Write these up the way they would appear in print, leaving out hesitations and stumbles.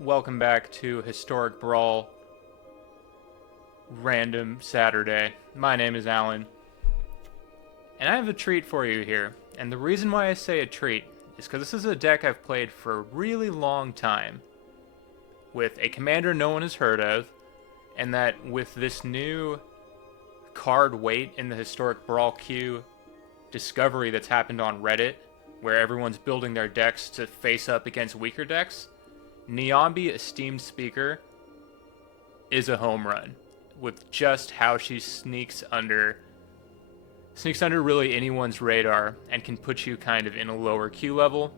Welcome back to Historic Brawl Random Saturday. My name is Alan, and I have a treat for you here. And the reason why I say a treat is because this is a deck I've played for a really long time with a commander no one has heard of, and that with this new card weight in the Historic Brawl queue discovery that's happened on Reddit, where everyone's building their decks to face up against weaker decks, Niambi, Esteemed Speaker, is a home run with just how she sneaks under really anyone's radar and can put you kind of in a lower queue level.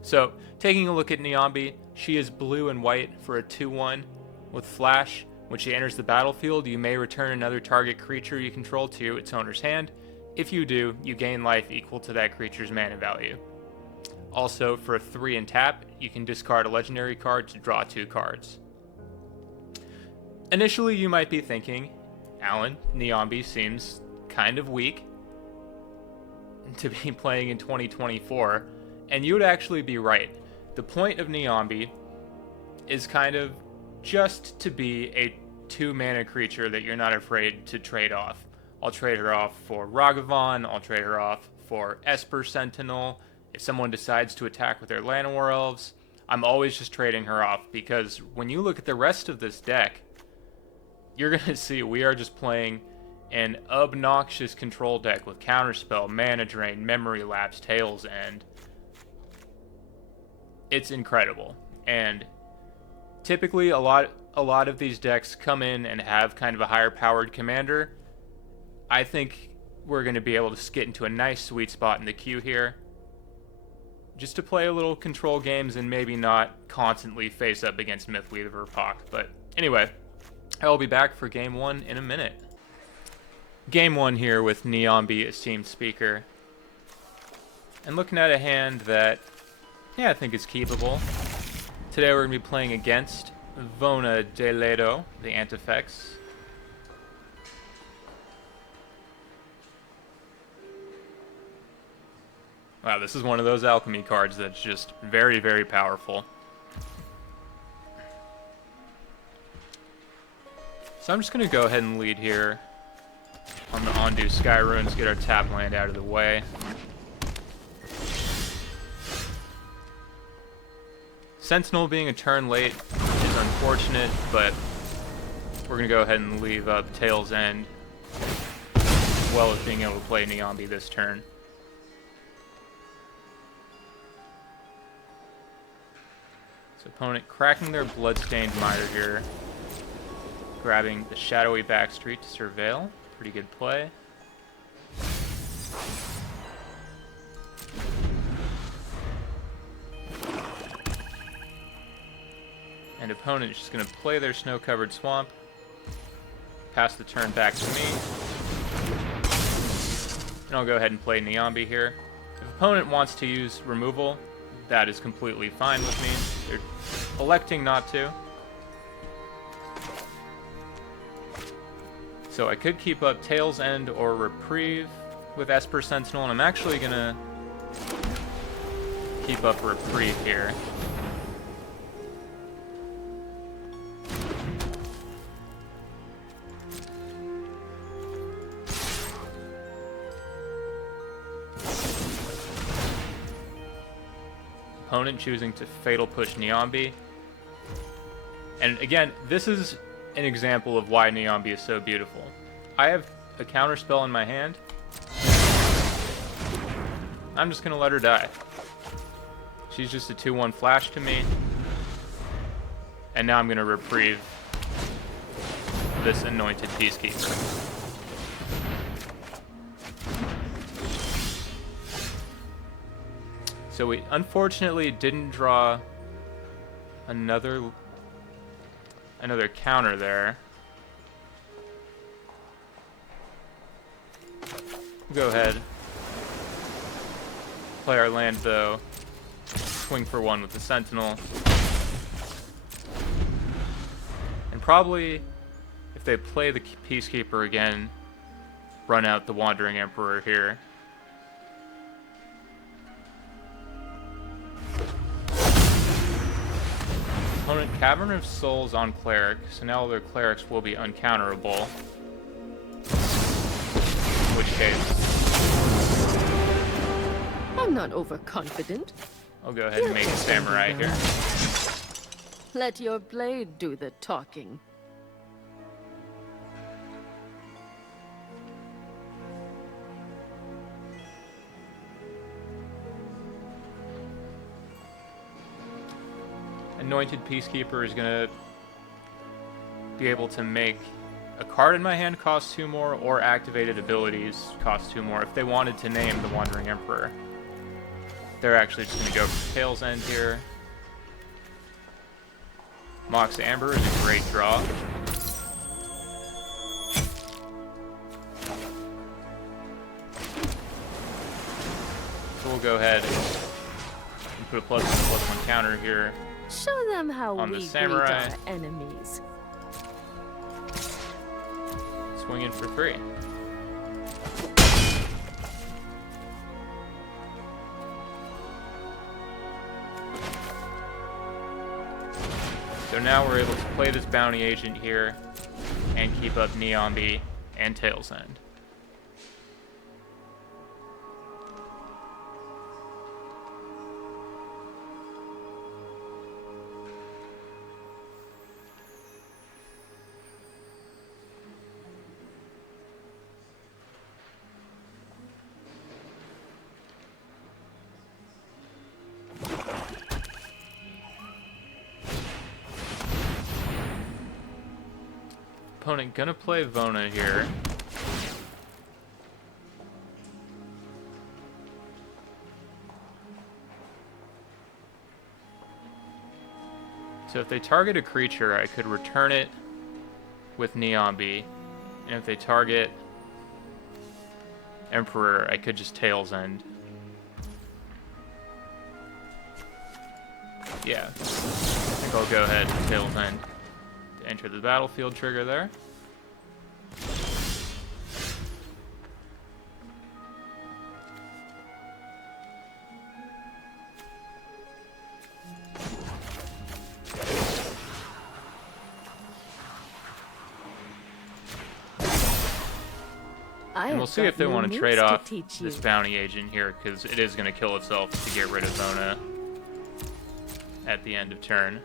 So, taking a look at Niambi, she is blue and white for a 2/1 with flash. When she enters the battlefield, you may return another target creature you control to its owner's hand. If you do, you gain life equal to that creature's mana value. Also, for a 3 and tap, you can discard a legendary card to draw 2 cards. Initially, you might be thinking, Alan, Niambi seems kind of weak to be playing in 2024, and you would actually be right. The point of Niambi is kind of just to be a 2-mana creature that you're not afraid to trade off. I'll trade her off for Ragavan, I'll trade her off for Esper Sentinel. If someone decides to attack with their Llanowar Elves, I'm always just trading her off, because when you look at the rest of this deck, you're going to see we are just playing an obnoxious control deck with Counterspell, Mana Drain, Memory Lapse, Tails End. It's incredible. And typically a lot of these decks come in and have kind of a higher powered commander. I think we're going to be able to get into a nice sweet spot in the queue here, just to play a little control games and maybe not constantly face up against Mythweaver or Pock. But anyway, I will be back for Game 1 in a minute. Game 1 here with Niambi, Esteemed Speaker. And looking at a hand that, I think is keepable. Today we're going to be playing against Vona de Ledo, the Antefex. Wow, this is one of those alchemy cards that's just very, very powerful. So I'm just going to go ahead and lead here on the Ondu Sky Runes, get our tap land out of the way. Sentinel being a turn late is unfortunate, but we're going to go ahead and leave up Tails End, as well as being able to play Niambi this turn. Opponent cracking their Bloodstained Mire here, grabbing the Shadowy Backstreet to Surveil. Pretty good play. And opponent is just going to play their Snow-Covered Swamp, pass the turn back to me, and I'll go ahead and play Niambi here. If opponent wants to use removal, that is completely fine with me. They're electing not to. So I could keep up Tails End or Reprieve with Esper Sentinel, and I'm actually gonna keep up Reprieve here. Opponent choosing to Fatal Push Niambi. And again, this is an example of why Niambi is so beautiful. I have a counter spell in my hand. I'm just going to let her die. She's just a 2/1 flash to me. And now I'm going to reprieve this Anointed Peacekeeper. So we unfortunately didn't draw another counter there. Go ahead. Play our land though. Swing for 1 with the Sentinel. And probably, if they play the Peacekeeper again, run out the Wandering Emperor here. Opponent Cavern of Souls on Cleric, so now their clerics will be uncounterable. In which case, I'm not overconfident. I'll go ahead and make a samurai here. Let your blade do the talking. Anointed Peacekeeper is going to be able to make a card in my hand cost 2 more, or activated abilities cost 2 more if they wanted to name the Wandering Emperor. They're actually just going to go for Tail's End here. Mox Amber is a great draw. So we'll go ahead and put a +1/+1 counter here. Show them how on the we samurai. greet our enemies. Swing in for 3. So now we're able to play this bounty agent here and keep up Niambi and Tail's End. Opponent gonna play Vona here. So if they target a creature, I could return it with Niambi. And if they target Emperor, I could just Tail's End. Yeah, I think I'll go ahead and Tail's End. Enter the battlefield trigger there. And we'll see if they want to trade off this bounty agent here, because it is going to kill itself to get rid of Vona at the end of turn.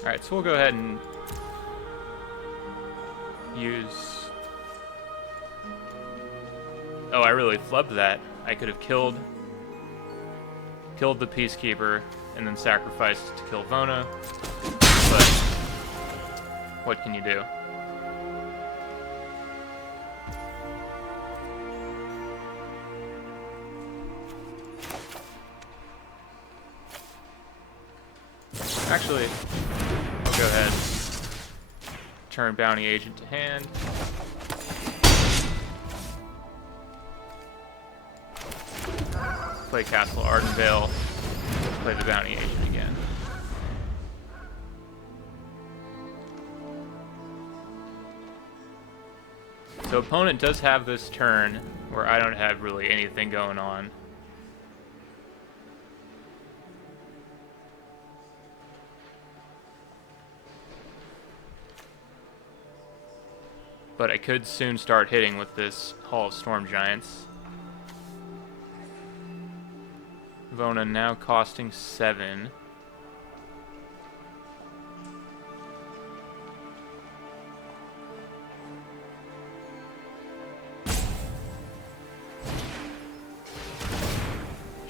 Alright, so we'll go ahead and use... Oh, I really flubbed that. I could have killed the Peacekeeper and then sacrificed to kill Vona, but what can you do? Actually, I'll go ahead, turn Bounty Agent to hand. Play Castle Ardenvale, play the Bounty Agent again. So opponent does have this turn where I don't have really anything going on. But I could soon start hitting with this Hall of Storm Giants. Vona now costing 7.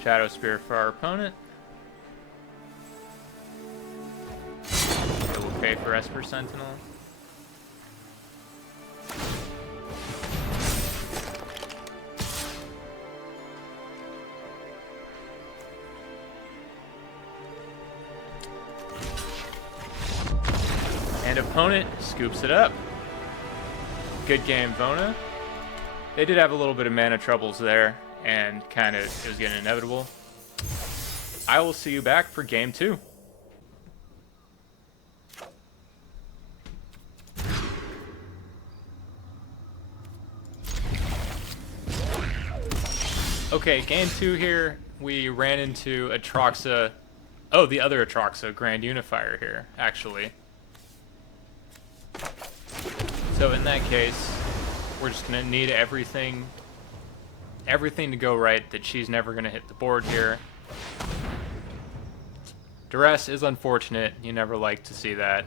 Shadow Spear for our opponent. It will pay for Esper Sentinel. And opponent scoops it up. Good game, Vona. They did have a little bit of mana troubles there, and it was getting inevitable. I will see you back for game 2. Okay, game 2 here, we ran into Atroxa. Oh, the other Atroxa, Grand Unifier here, actually. So in that case, we're just gonna need everything to go right, that she's never gonna hit the board here. Duress is unfortunate. You never like to see that.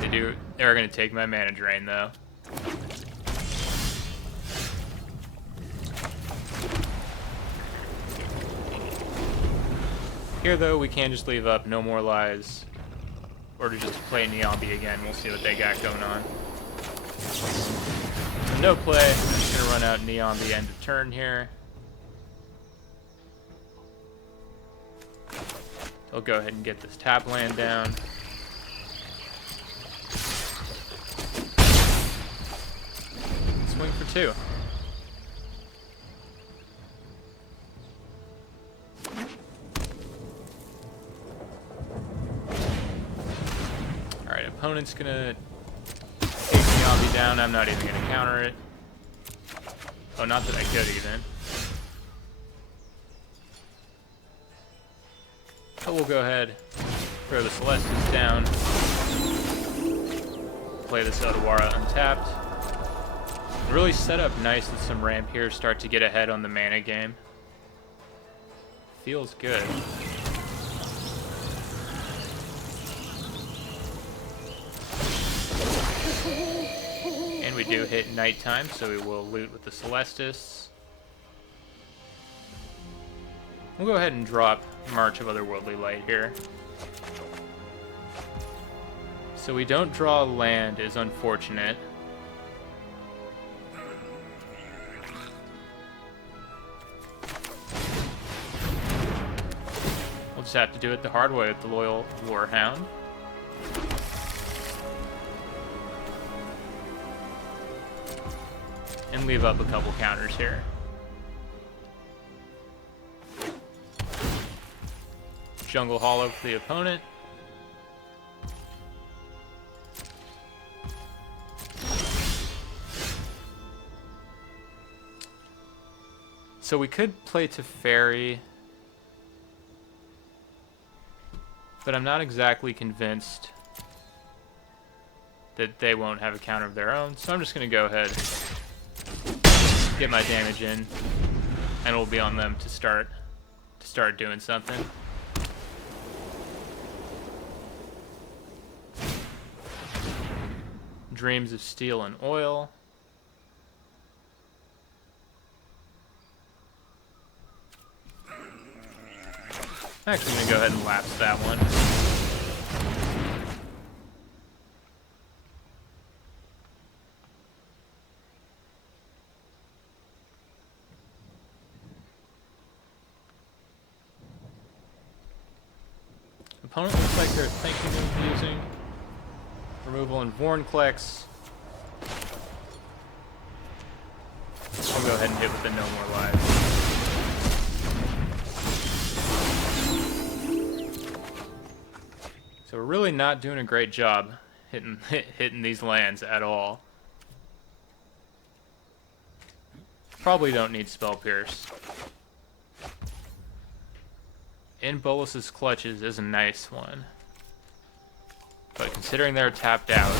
They're gonna take my mana drain though. Here though, we can just leave up No More Lies, or to just play Niambi again. We'll see what they got going on. So no play. I'm just gonna run out Niambi end of turn here. I'll go ahead and get this tap land down. Swing for 2. Alright, opponent's gonna take Niambi down. I'm not even gonna counter it. Oh, not that I could even. But we'll go ahead, throw the Celestis down, play this Odawara untapped. Really set up nice with some ramp here, start to get ahead on the mana game. Feels good. And we do hit nighttime, so we will loot with the Celestis. We'll go ahead and drop March of Otherworldly Light here. So we don't draw land is unfortunate. We'll just have to do it the hard way with the Loyal Warhound. And leave up a couple counters here. Jungle Hollow for the opponent. So we could play Teferi, but I'm not exactly convinced that they won't have a counter of their own, so I'm just going to go ahead, get my damage in, and it'll be on them to start doing something. Dreams of Steel and Oil. I'm actually going to go ahead and lapse that one. Opponent looks like they're thinking of using removal and Vornclex. I'll go ahead and hit with the No More Lives. So we're really not doing a great job hitting these lands at all. Probably don't need Spell Pierce. In Bolus's Clutches is a nice one. But considering they're tapped out,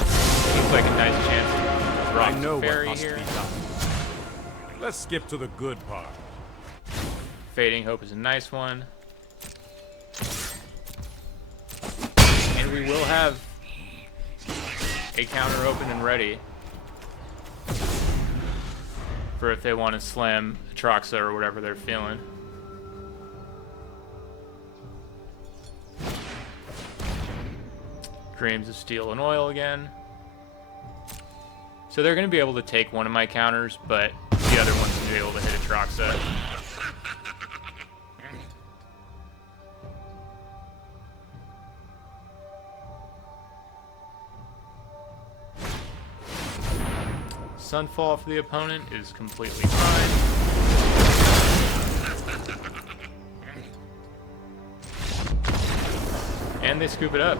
seems like a nice chance to drop the fairy here. Let's skip to the good part. Fading Hope is a nice one. And we will have a counter open and ready for if they want to slam Atroxa or whatever they're feeling. Dreams of Steel and Oil again. So they're going to be able to take one of my counters, but the other one's going to be able to hit Atroxa. Sunfall for the opponent is completely fine. And they scoop it up.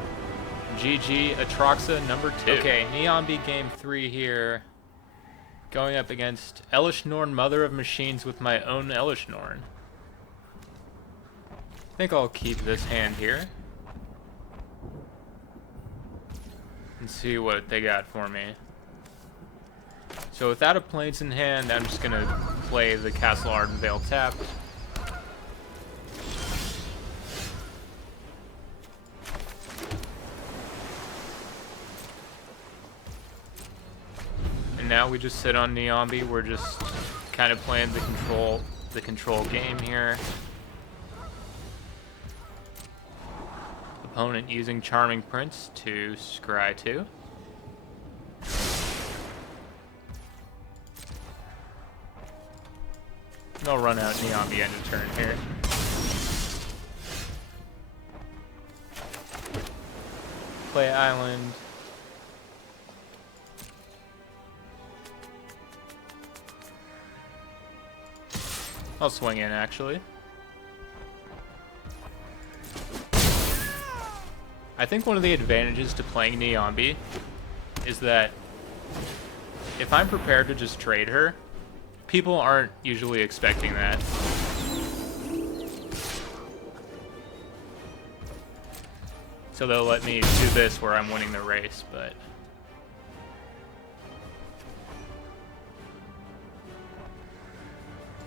GG Atroxa number 2. Okay, Niambi game 3 here. Going up against Elishnorn, Mother of Machines, with my own Elishnorn. I think I'll keep this hand here. And see what they got for me. So without a plains in hand, I'm just gonna play the Castle Ardenvale tapped. And now we just sit on Niambi. We're just kind of playing the control game here. Opponent using Charming Prince to scry 2. And I'll run out Niambi end of turn here. Play island. I'll swing in, actually. I think one of the advantages to playing Niambi is that if I'm prepared to just trade her, people aren't usually expecting that. So they'll let me do this where I'm winning the race, but...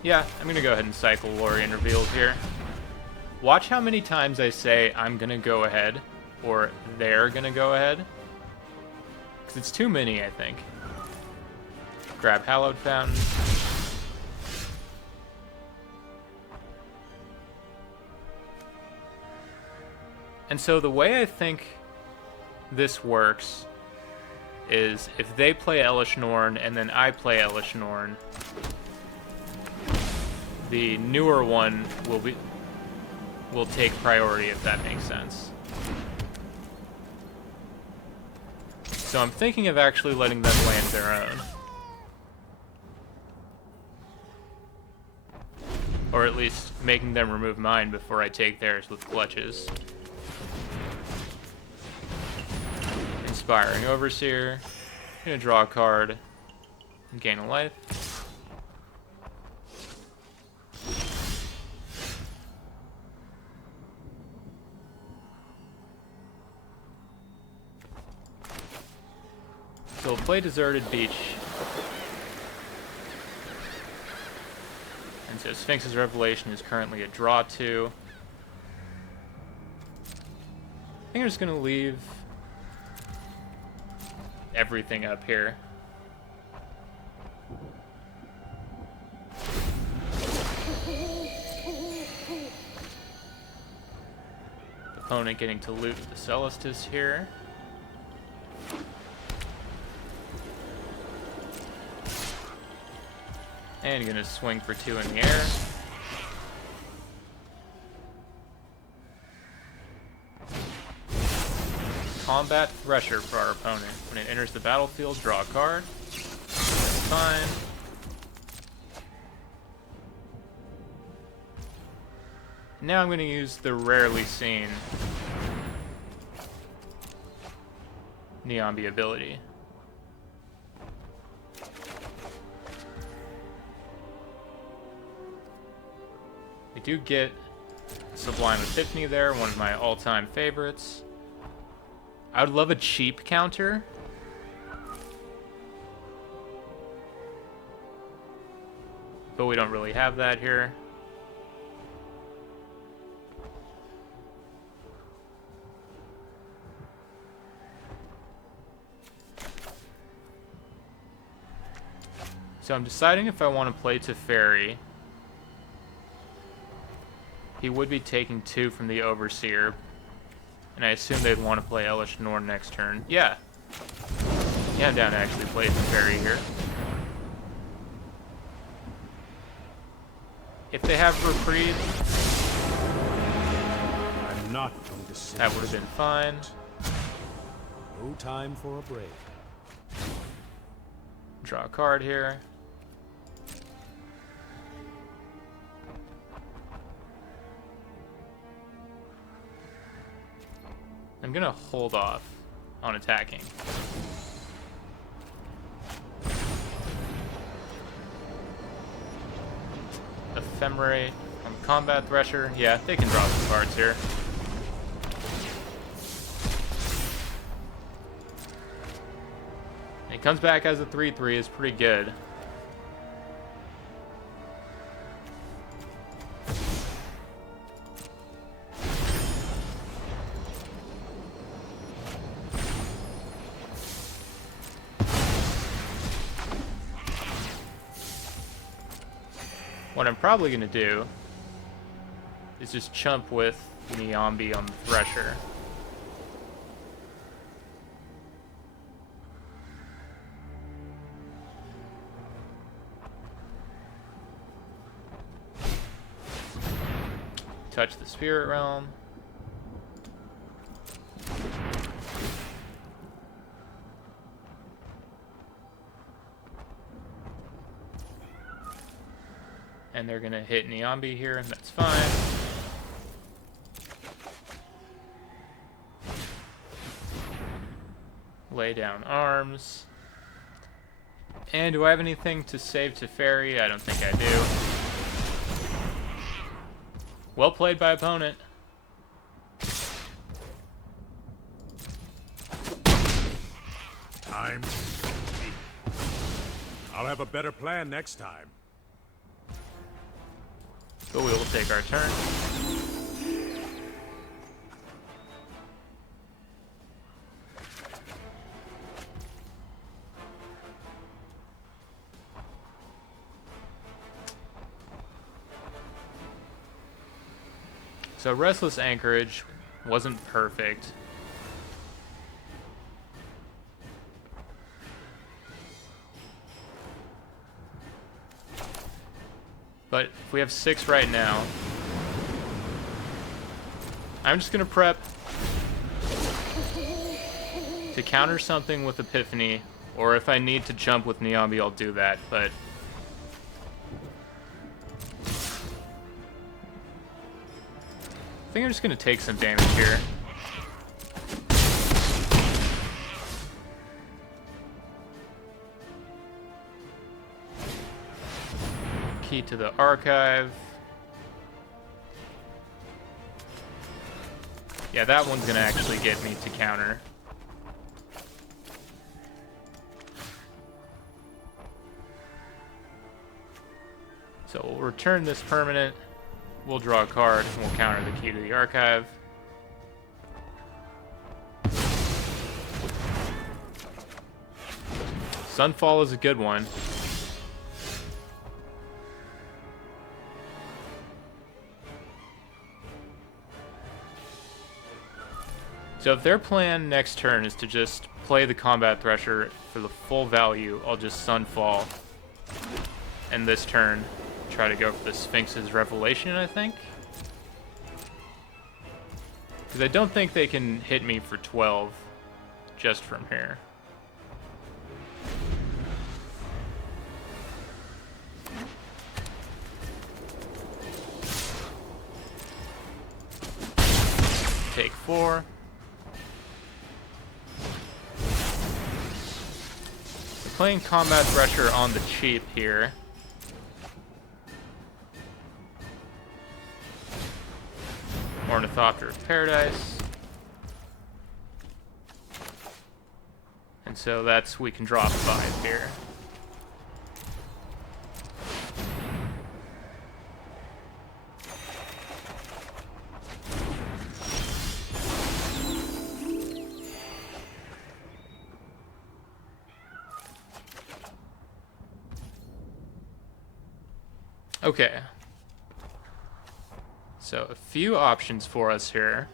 yeah, I'm gonna go ahead and cycle Lorien Revealed here. Watch how many times I say I'm gonna go ahead, or they're gonna go ahead. Because it's too many, I think. Grab Hallowed Fountain. And so the way I think this works is if they play Elishnorn and then I play Elishnorn, the newer one will take priority, if that makes sense. So I'm thinking of actually letting them land their own. Or at least making them remove mine before I take theirs with clutches. Inspiring Overseer. Gonna draw a card and gain a life. So we'll play Deserted Beach. And so Sphinx's Revelation is currently a draw 2. I think I'm just gonna leave everything up here. Opponent getting to loot the Celestis here. And you're gonna swing for 2 in the air. Combat Thresher for our opponent. When it enters the battlefield, draw a card. That's fine. Now I'm gonna use the rarely seen Niambi ability. We do get Sublime Epiphany there, one of my all-time favorites. I would love a cheap counter. But we don't really have that here. So I'm deciding if I want to play Teferi. He would be taking 2 from the Overseer. And I assume they'd want to play Elishnorn next turn. Yeah. Yeah, I'm down to actually play Teferi here. If they have Reprieve, I'm not going to sit. that would have been fine. No time for a break. Draw a card here. I'm gonna hold off on attacking. Ephemerate on the Combat Thresher. Yeah, they can draw some cards here. It comes back as a 3/3 is pretty good. What I'm probably going to do is just chump with Niambi on the Thresher. Touch the Spirit Realm. And they're gonna hit Niambi here, and that's fine. Lay down arms. And do I have anything to save Teferi? I don't think I do. Well played by opponent. Time. I'll have a better plan next time. But we will take our turn. So Restless Anchorage wasn't perfect. But if we have 6 right now, I'm just gonna prep to counter something with Epiphany, or if I need to jump with Niambi, I'll do that, but I think I'm just gonna take some damage here. Key to the archive. Yeah, that one's gonna actually get me to counter. So we'll return this permanent. We'll draw a card, and we'll counter the key to the archive. Sunfall is a good one. So if their plan next turn is to just play the Combat Thresher for the full value, I'll just Sunfall. And this turn, try to go for the Sphinx's Revelation, I think. Because I don't think they can hit me for 12 just from here. Take 4. Playing Combat Thresher on the cheap here. Ornithopter of Paradise. And so that's, we can drop 5 here. Okay. So a few options for us here.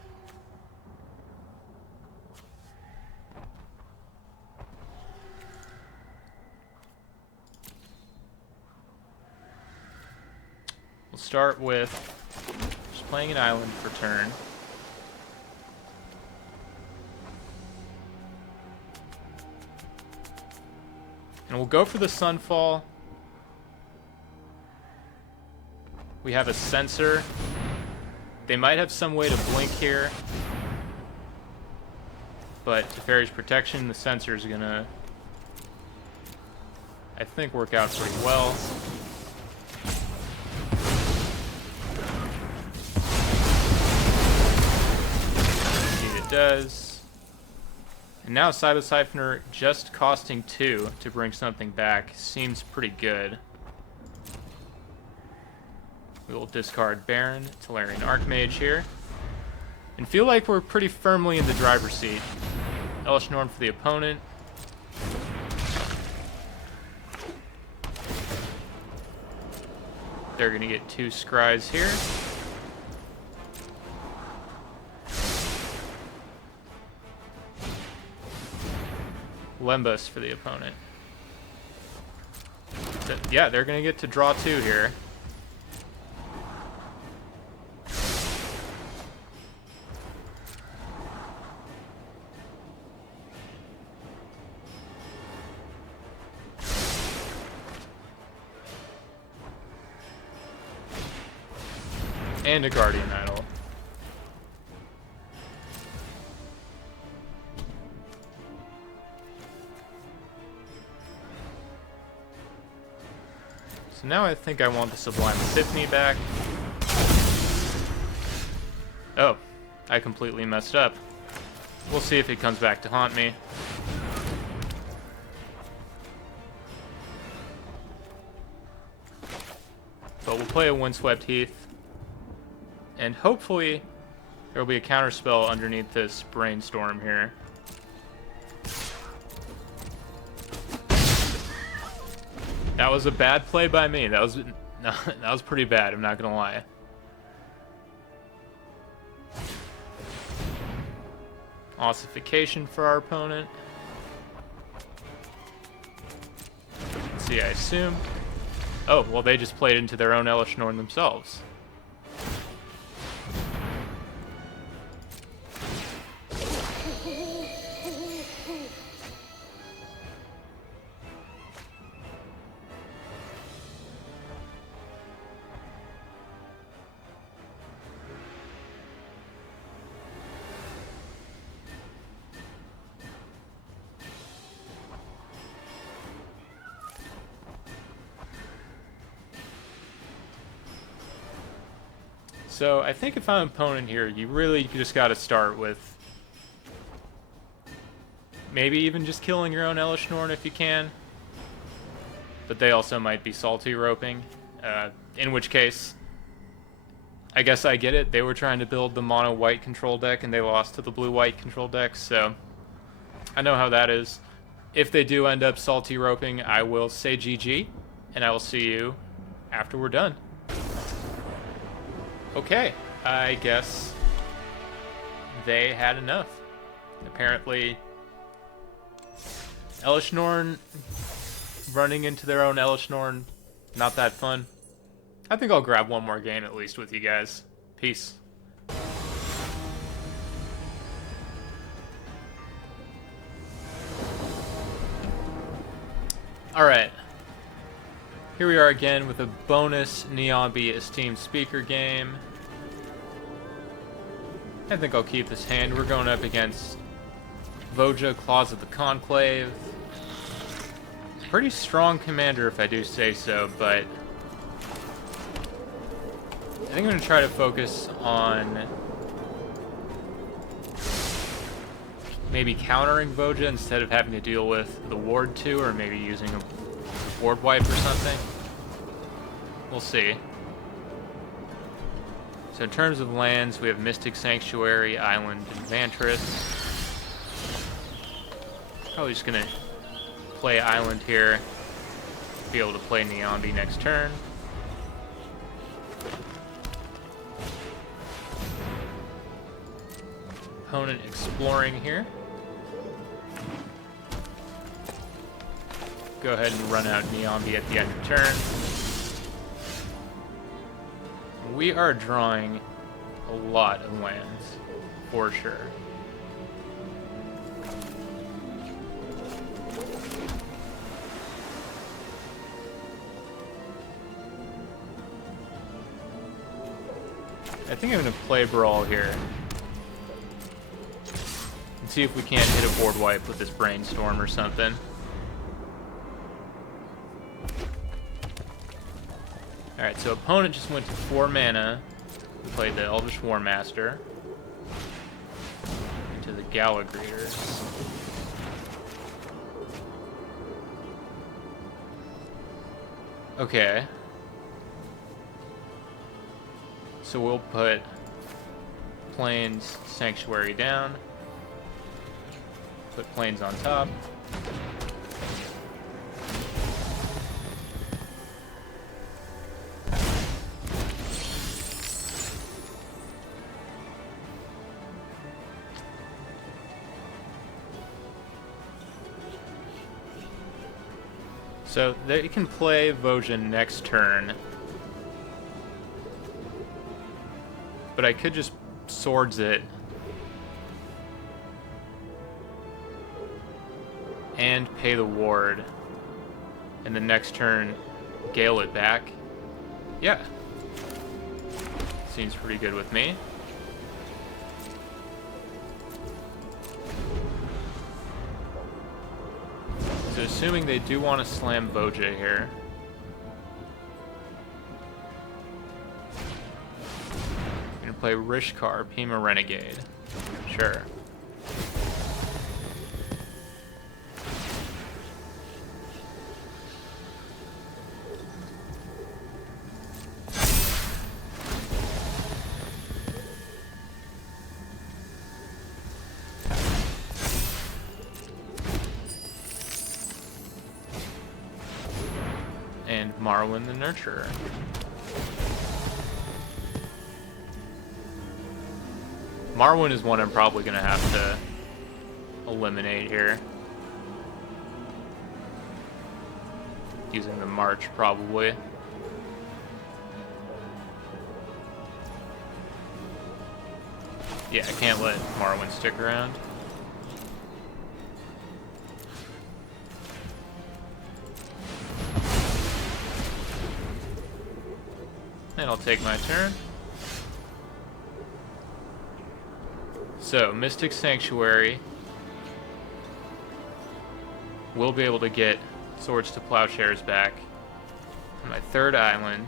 We'll start with just playing an island for turn. And we'll go for the Sunfall. We have a Censor. They might have some way to blink here. But Teferi's Protection, the Censor is gonna, I think, work out pretty well. does. And now Cyber Siphoner just costing 2 to bring something back seems pretty good. We will discard Baron, Talarian Archmage here. And feel like we're pretty firmly in the driver's seat. Elish Norn for the opponent. They're going to get 2 scries here. Lembas for the opponent. So, yeah, they're going to get to draw 2 here. And a Guardian Idol. So now I think I want the Sublime Epiphany back. Oh, I completely messed up. We'll see if it comes back to haunt me. But we'll play a Windswept Heath. And hopefully there will be a counterspell underneath this Brainstorm here. That was a bad play by me. That was pretty bad, I'm not gonna lie. Ossification for our opponent. Let's see, I assume. Oh, well, they just played into their own Elish Norn themselves. So I think if I'm an opponent here, you really just got to start with maybe even just killing your own Elish Norn if you can. But they also might be salty roping, in which case, I guess I get it. They were trying to build the mono-white control deck and they lost to the blue-white control deck, so I know how that is. If they do end up salty roping, I will say GG, and I will see you after we're done. Okay, I guess they had enough. Apparently, Elish Norn running into their own Elish Norn, not that fun. I think I'll grab one more game at least with you guys. Peace. Alright. Here we are again with a bonus Niambi Esteemed Speaker game. I think I'll keep this hand. We're going up against Voja, Claws of the Conclave. Pretty strong commander if I do say so, but I think I'm going to try to focus on maybe countering Voja instead of having to deal with the Ward 2, or maybe using a Ward wipe or something. We'll see. So in terms of lands, we have Mystic Sanctuary, Island, and Vantress. Probably just gonna play Island here. Be able to play Niambi next turn. Opponent exploring here. Go ahead and run out Niambi at the end of turn. We are drawing a lot of lands, for sure. I think I'm going to play Brawl here. And see if we can't hit a board wipe with this Brainstorm or something. Alright, so opponent just went to 4 mana. We played the Eldritch War Master. To to the Gallagrators. Okay. So we'll put Plains Sanctuary down. Put Plains on top. So they can play Voshin next turn. But I could just swords it. And pay the ward. And the next turn, gale it back. Yeah. Seems pretty good with me. So assuming they do want to slam Voja here. I'm gonna play Rishkar, Pima Renegade. Sure. And Marwyn the Nurturer. Marwyn is one I'm probably going to have to eliminate here. Using the March, probably. Yeah, I can't let Marwyn stick around. And I'll take my turn. So, Mystic Sanctuary will be able to get Swords to Plowshares back. And my third island,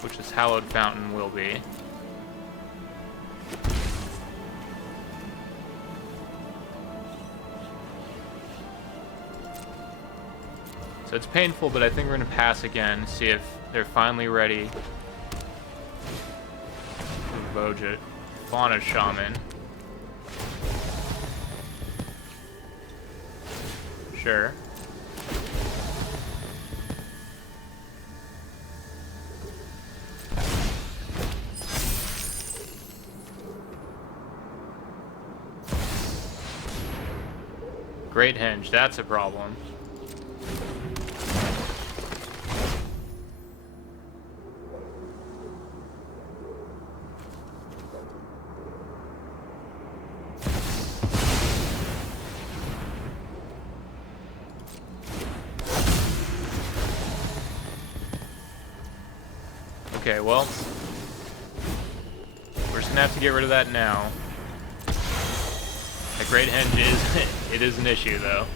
which is Hallowed Fountain, will be. So it's painful, but I think we're going to pass again, see if they're finally ready. Voja, Fauna Shaman. Sure. Great Henge, that's a problem. Okay, well, we're just gonna have to get rid of that now. The Great Henge is, it is an issue though.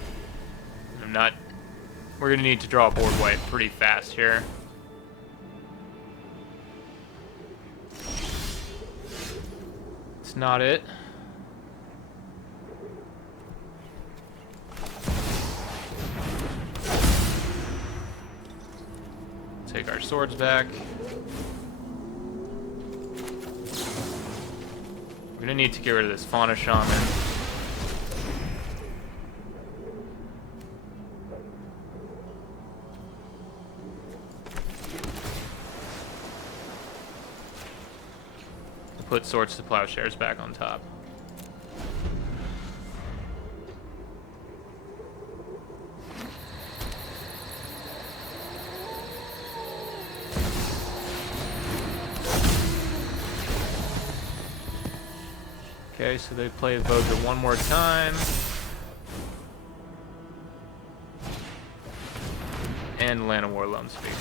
We're gonna need to draw a board wipe pretty fast here. It's not it. Take our swords back. We're gonna need to get rid of this Fauna Shaman. Put Swords to Plowshares back on top. Okay, so they play Voja one more time. And Llanowar Lone Speaker.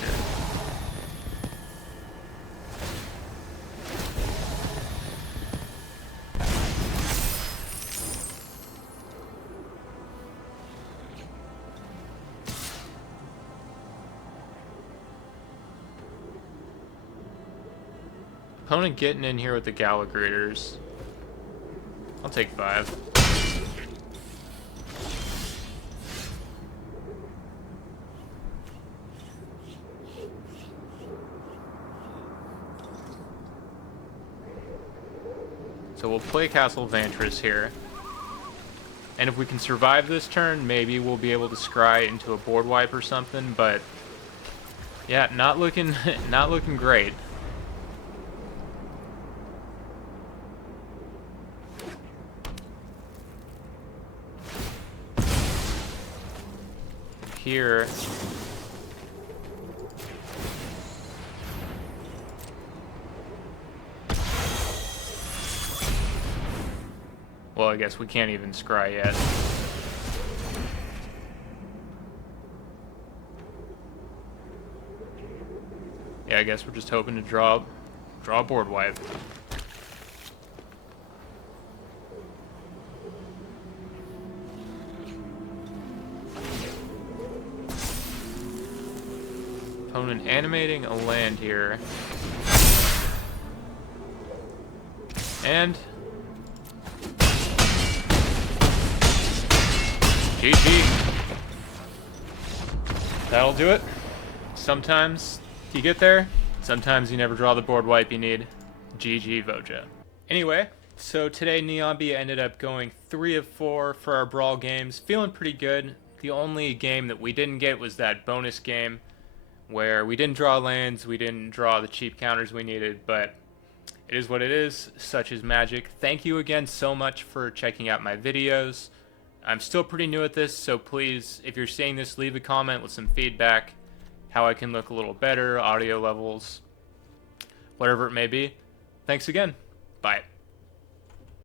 Opponent getting in here with the Gallagrators. I'll take 5. So we'll play Castle Vantris here. And if we can survive this turn, maybe we'll be able to scry into a board wipe or something, but yeah, not looking not looking great. Here. Well, I guess we can't even scry yet. Yeah, I guess we're just hoping to draw a board wipe. Opponent animating a land here. And GG. That'll do it. Sometimes you get there, sometimes you never draw the board wipe you need. GG Voja. Anyway, so today Niambi ended up going 3 of 4 for our brawl games. Feeling pretty good. The only game that we didn't get was that bonus game where we didn't draw lands, we didn't draw the cheap counters we needed, but it is what it is. Such is magic. Thank you again so much for checking out my videos. I'm still pretty new at this, so please, if you're seeing this, leave a comment with some feedback, how I can look a little better, audio levels, whatever it may be. Thanks again. Bye.